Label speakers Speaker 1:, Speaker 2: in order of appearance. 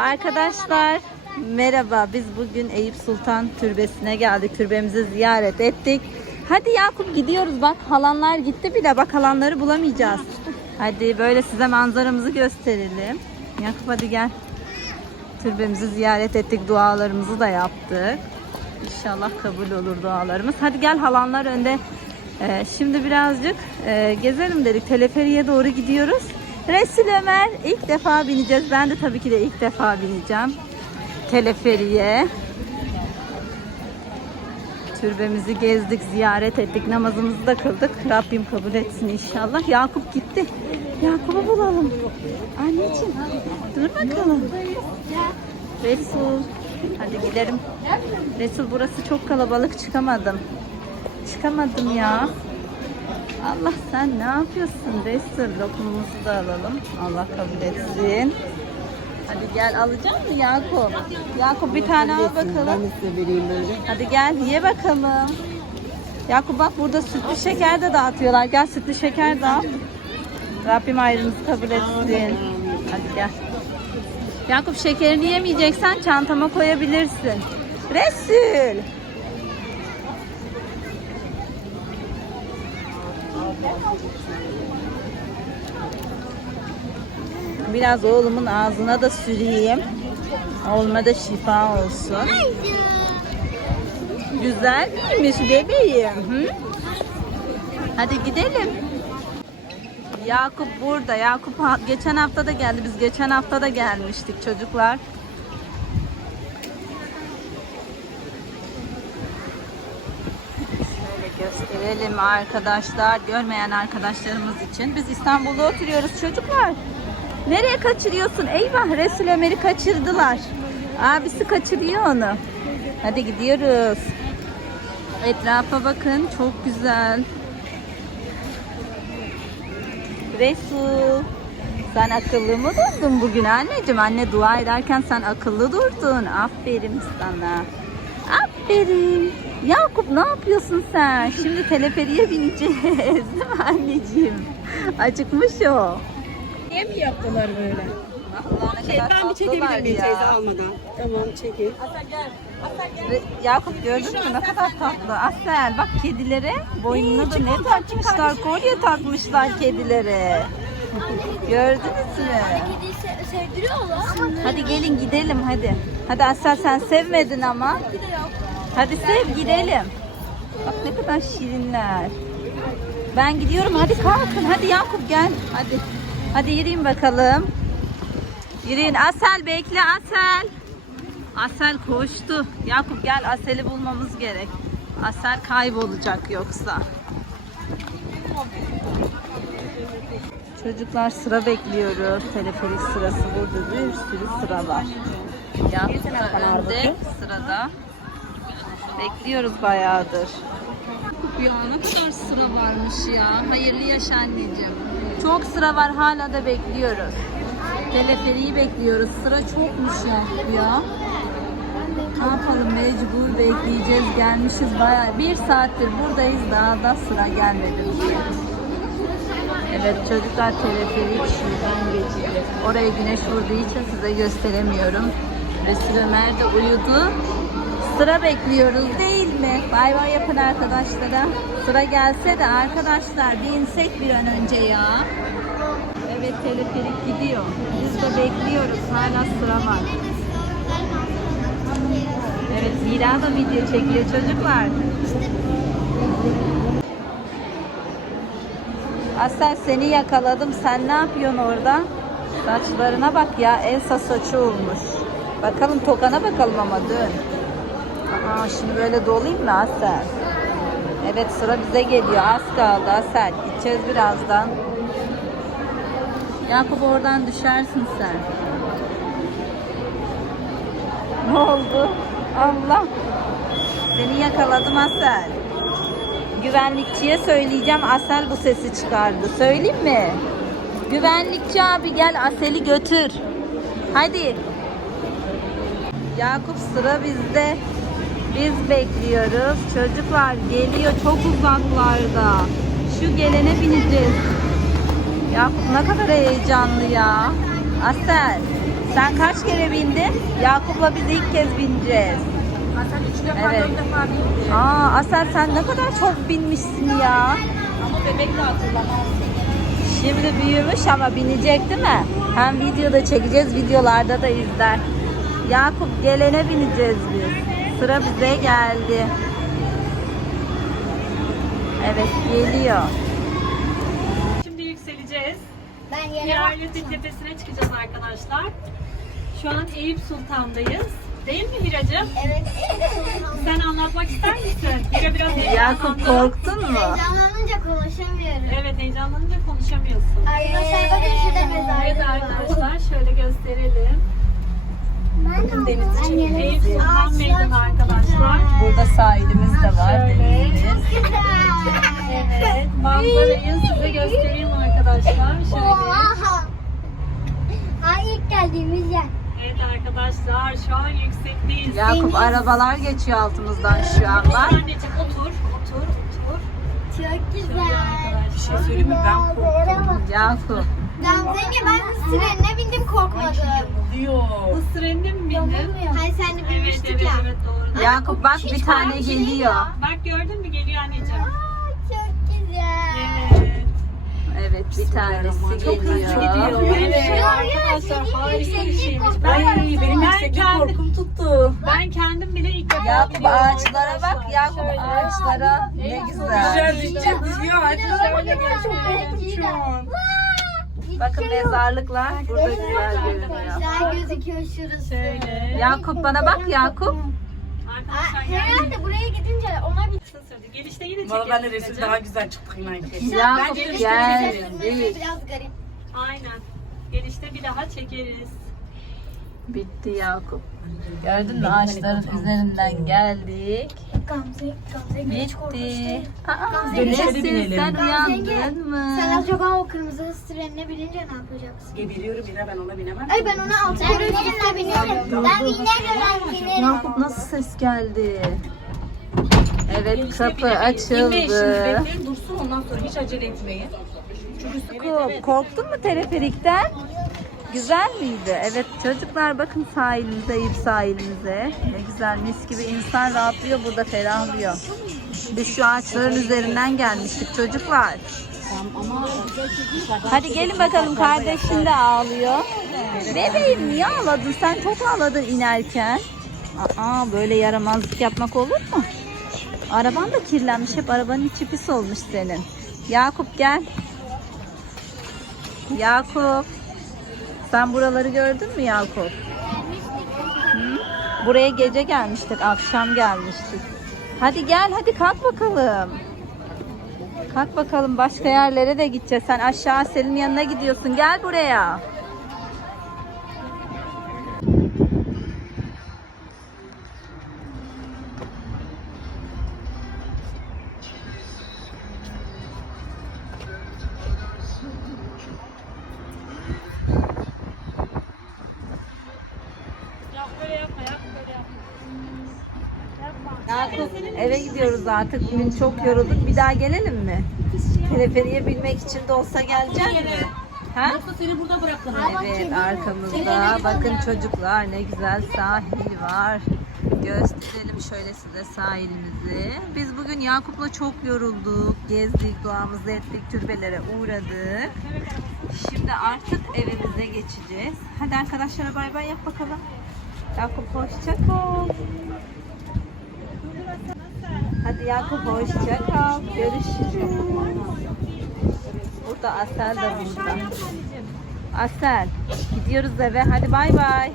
Speaker 1: Arkadaşlar merhaba. Biz bugün Eyüp Sultan Türbesi'ne geldik. Türbemizi ziyaret ettik. Hadi Yakup gidiyoruz. Bak halanlar gitti bile. Bak halanları bulamayacağız. Hadi böyle size manzaramızı gösterelim. Yakup hadi gel. Türbemizi ziyaret ettik. Dualarımızı da yaptık. İnşallah kabul olur dualarımız. Hadi gel halanlar önde. Ee, şimdi birazcık e, gezelim dedik. Teleferiye doğru gidiyoruz. Resul Ömer ilk defa bineceğiz. Ben de tabii ki de ilk defa bineceğim. Teleferiye. Türbemizi gezdik, ziyaret ettik, namazımızı da kıldık. Rabbim kabul etsin inşallah. Yakup gitti. Yakup'u bulalım. Anneciğim, dur bakalım. Resul, hadi gidelim. Resul burası çok kalabalık, çıkamadım. Çıkamadım ya. Allah sen ne yapıyorsun Resul? Lokumumuzu da alalım. Allah kabul etsin. Hadi gel alacak mı Yakup? Yakup bir tane al bakalım.
Speaker 2: Ben size vereyim böyle.
Speaker 1: Hadi gel ye bakalım. Yakup bak burada sütlü şeker de dağıtıyorlar. Gel sütlü şeker de al. Rabbim ayrınızı kabul etsin. Hadi gel. Yakup şekerini yemeyeceksen çantama koyabilirsin. Resul. Biraz oğlumun ağzına da süreyim. Oğluma da şifa olsun. Güzel miymiş bebeğim? Hı? Hadi gidelim. Yakup burada. Yakup geçen hafta da geldi. Biz geçen hafta da gelmiştik çocuklar. Şöyle gösterelim arkadaşlar. Görmeyen arkadaşlarımız için. Biz İstanbul'da oturuyoruz çocuklar. Nereye kaçırıyorsun? Eyvah Resul Ömer'i kaçırdılar. Abisi kaçırıyor onu. Hadi gidiyoruz. Etrafa bakın. Çok güzel. Resul. Sen akıllı mı durdun bugün anneciğim? Anne dua ederken sen akıllı durdun. Aferin sana. Aferin. Yakup ne yapıyorsun sen? Şimdi teleferiye bineceğiz. Değil mi anneciğim? Acıkmış o.
Speaker 2: Niye mi yaptılar böyle? Şey, ben bir çekebilir miyim teyze almadan? Tamam çekin.
Speaker 1: Ve Yakup gördün mü ne kadar tatlı. Asel bak kedilere boynuna da ne takmışlar. Kolye takmışlar kedilere. Gördünüz mü?
Speaker 3: Sevdiriyorlar.
Speaker 1: Hadi gelin gidelim hadi. Hadi Asel sen sevmedin ama. Hadi sev gidelim. Bak ne kadar şirinler. Ben gidiyorum hadi kalkın. Hadi Yakup gel. Hadi. Hadi yürüyün bakalım. Yürüyün. Asel bekle Asel. Asel koştu. Yakup gel Asel'i bulmamız gerek. Asel kaybolacak yoksa. Çocuklar sıra bekliyoruz. Teleferik sırası burada bir sürü sıra var. Yakup da önde sırada. Bekliyoruz bayağıdır. Ya ne kadar sıra varmış ya. Hayırlı yaş anneciğim. Çok sıra var hala da bekliyoruz. Teleferiği bekliyoruz. Sıra çokmuş ya. ya. Ne yapalım mecbur bekleyeceğiz. Gelmişiz bayağı. Bir saattir buradayız daha da sıra gelmedi. Evet çocuklar teleferik şuradan geçiyor. Oraya güneş vurduğu için size gösteremiyorum. Resul Ömer de uyudu. Sıra bekliyoruz değil mi? Bay bay yapın arkadaşlara. Sıra gelse de arkadaşlar binsek bir an önce ya. Evet teleferik gidiyor. Biz de bekliyoruz. Hala sıra var. Evet Mira da video çekiyor çocuklar. Asel seni yakaladım. Sen ne yapıyorsun orada? Saçlarına bak ya. Elsa saçı olmuş. Bakalım tokana bakalım ama dön. Aa, şimdi böyle dolayım mı Asel? Evet sıra bize geliyor. Az kaldı Asel. Gideceğiz birazdan. Yakup oradan düşersin sen. Ne oldu? Allah. Seni yakaladım Asel. Güvenlikçiye söyleyeceğim Asel bu sesi çıkardı. Söyleyeyim mi? Güvenlikçi abi gel Asel'i götür. Hadi. Yakup sıra bizde. Biz bekliyoruz. Çocuklar geliyor çok uzaklarda. Şu gelene bineceğiz. Yakup ne kadar heyecanlı ya. Asel Sen kaç kere bindin? Yakup'la biz ilk kez bineceğiz.
Speaker 2: Hasan üç defa
Speaker 1: Evet.
Speaker 2: dört defa bindi.
Speaker 1: Aa Asel sen ne kadar çok binmişsin ya.
Speaker 2: Ama bebek de hatırlamaz.
Speaker 1: Şimdi büyümüş ama binecek değil mi? Hem videoda çekeceğiz, videolarda da izler. Yakup gelene bineceğiz biz. Sıra bize geldi. Evet geliyor.
Speaker 4: Şimdi yükseleceğiz.
Speaker 3: Ben
Speaker 4: Piramit'in tepesine çıkacağız arkadaşlar. Şu an Eyüp Sultan'dayız. Değil mi Hiracığım?
Speaker 3: Evet.
Speaker 4: Sen anlatmak ister misin? Hira biraz
Speaker 1: Yakup
Speaker 4: heyecanlandı.
Speaker 1: korktun mu?
Speaker 3: Heyecanlanınca konuşamıyorum.
Speaker 4: Evet heyecanlanınca konuşamıyorsun.
Speaker 3: Arkadaşlar bakın şurada mezarlık
Speaker 4: Evet
Speaker 3: var.
Speaker 4: arkadaşlar şöyle gösterelim.
Speaker 3: Ben denizi çekeyim.
Speaker 4: Eyüp Sultan Meydanı.
Speaker 1: Burada sahilimiz de var. denizimiz.
Speaker 4: Evet manzarayı size göstereyim arkadaşlar. Şöyle.
Speaker 3: Ay ilk geldiğimiz yer.
Speaker 4: Evet arkadaşlar şu an yüksekteyiz.
Speaker 1: Yakup arabalar geçiyor altımızdan şu an bak.
Speaker 4: Anneciğim otur, otur, otur.
Speaker 3: Çok güzel.
Speaker 4: Bir
Speaker 2: şey söyleyeyim mi? Ben korktum.
Speaker 1: Yakup.
Speaker 3: Gamze'yle ben hız trenine bindim korkmadım.
Speaker 2: Diyor.
Speaker 4: Hız trenine mi bindin?
Speaker 3: Hayır sen de
Speaker 4: Evet
Speaker 3: binmiştik
Speaker 4: evet
Speaker 3: ya.
Speaker 4: evet doğru.
Speaker 1: Yakup bak bir tane geliyor.
Speaker 4: Bak gördün mü geliyor anneciğim.
Speaker 3: Aa, çok güzel.
Speaker 4: Evet.
Speaker 1: Evet bir tanesi geliyor.
Speaker 4: Evet arkadaşlar harika bir şeymiş. Ben,
Speaker 2: Ay benim
Speaker 4: ben,
Speaker 2: yükseklik
Speaker 4: kendim,
Speaker 2: korkum tuttu.
Speaker 4: ben kendim bile ilk defa
Speaker 1: Yakup ağaçlara bak. Yakup
Speaker 4: Şöyle.
Speaker 1: ağaçlara ne güzel.
Speaker 2: Hadi şöyle gel. Çok an.
Speaker 1: Bakın mezarlıklar burada güzel görünüyor.
Speaker 3: Güzel gözüküyor şurası.
Speaker 4: Şöyle.
Speaker 1: Yakup bana bak Yakup.
Speaker 3: Aa. Herhalde buraya gidince ona bir
Speaker 4: sürdü. Gelişte yine
Speaker 2: Valla ben de
Speaker 4: çekeriz
Speaker 2: resim daha güzel çıktı inan ki.
Speaker 1: Yakup
Speaker 4: gelişte
Speaker 1: gel.
Speaker 3: Resimleri biraz garip.
Speaker 4: Aynen. Gelişte bir daha çekeriz.
Speaker 1: Bitti Yakup. Gördün mü ağaçların üzerinden geldik.
Speaker 3: Gamze, Gamze hiç
Speaker 1: Bitti.
Speaker 3: korkmuştu.
Speaker 1: Aa,
Speaker 2: Dönüşte
Speaker 1: Nesin
Speaker 2: binelim.
Speaker 1: sen uyandın mı?
Speaker 3: Sen acaba o kırmızı hız trenine binince ne yapacaksın?
Speaker 2: Geberiyorum yine ben ona binemem.
Speaker 3: Ay ben ona altı üstüne binerim. Ben binerim ben binerim.
Speaker 1: Yakup nasıl ses geldi? Evet kapı
Speaker 2: İnmeyin şimdi
Speaker 1: açıldı.
Speaker 2: bekleyin dursun ondan sonra hiç acele etmeyin.
Speaker 1: Yakup korktun mu teleferikten? Güzel miydi? Evet çocuklar bakın sahilimize, Eyüp sahilimize. Ne güzel mis gibi insan rahatlıyor burada ferahlıyor. Biz şu ağaçların üzerinden gelmiştik çocuklar. Hadi gelin bakalım kardeşin de ağlıyor. Bebeğim niye ağladın? Sen çok ağladın inerken. Aa böyle yaramazlık yapmak olur mu? Araban da kirlenmiş. Hep arabanın içi pis olmuş senin. Yakup gel. Yakup. Sen buraları gördün mü Yakup? Buraya gece gelmiştik, akşam gelmiştik. Hadi gel, hadi kalk bakalım. Kalk bakalım başka yerlere de gideceğiz. Sen aşağı Selin yanına gidiyorsun. Gel buraya. Eve gidiyoruz artık. Bugün çok yorulduk. Bir daha gelelim mi? Teleferiye binmek için de olsa gelecek mi? Ha?
Speaker 2: Yoksa seni burada bırakalım.
Speaker 1: Evet arkamızda bakın çocuklar ne güzel sahil var. Gösterelim şöyle size sahilimizi. Biz bugün Yakup'la çok yorulduk. Gezdik, doğamızı ettik, türbelere uğradık. Şimdi artık evimize geçeceğiz. Hadi arkadaşlara bay bay yap bakalım. Yakup hoşça kal. Hadi Yakup hoşça kal. Görüşürüz. Burada Asel de burada. Asel gidiyoruz eve. Hadi bay bay.